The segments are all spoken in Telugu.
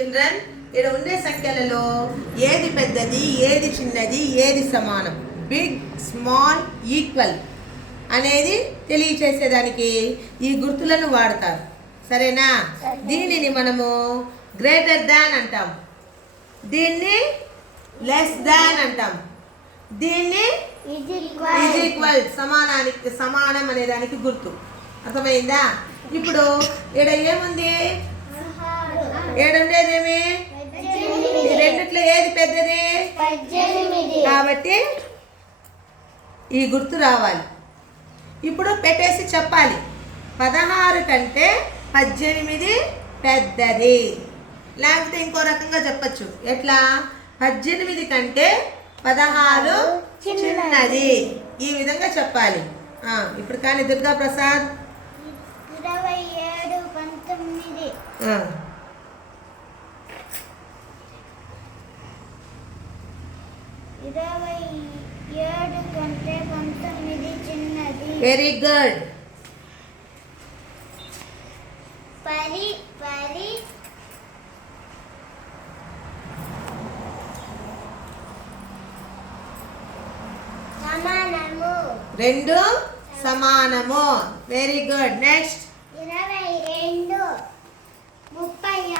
చిల్డ్రన్, ఇక్కడ ఉండే సంఖ్యలలో ఏది పెద్దది, ఏది చిన్నది, ఏది సమానం, బిగ్, స్మాల్, ఈక్వల్ అనేది తెలియచేసేదానికి ఈ గుర్తులను వాడతారు. సరేనా? దీనిని మనము గ్రేటర్ దాన్ అంటాం, దీన్ని లెస్ దాన్ అంటాం, దీన్ని ఈజ్ ఈక్వల్ సమానం అనే దానికి గుర్తు. అర్థమైందా? ఇప్పుడు ఇక్కడ ఏముంది? ఏడుండేదేమి? రెండిట్లో ఏది పెద్దది? కాబట్టి ఈ గుర్తు రావాలి. ఇప్పుడు పెట్టేసి చెప్పాలి, 16 కంటే 18 పెద్దది. లేకపోతే ఇంకో రకంగా చెప్పచ్చు, ఎట్లా? 18 కంటే 16 చిన్నది. ఈ విధంగా చెప్పాలి. ఇప్పుడు కానీ దుర్గా ప్రసాద్ 27 19 27 కంటే 19 చిన్నది. Very good. పరి పరి సమానము. రెండు సమానము. Very good. నెక్స్ట్ 22 31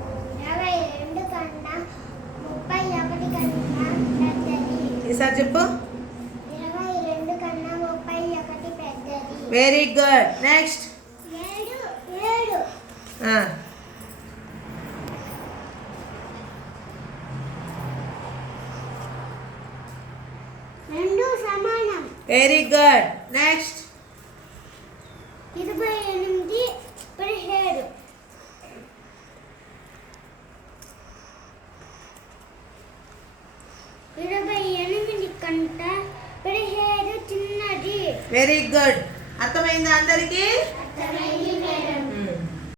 22 కన్నా 31 కన్నా పెద్దది. ఈసారి చెప్పు. 22 కన్నా 31 పెద్దది. Very good. నెక్స్ట్ 7 2 సమానం. Very good. నెక్స్ట్ 28 17 28 కంటే 17 చిన్నది. Very good. అర్థమైందా అందరికీ? అర్థమైంది.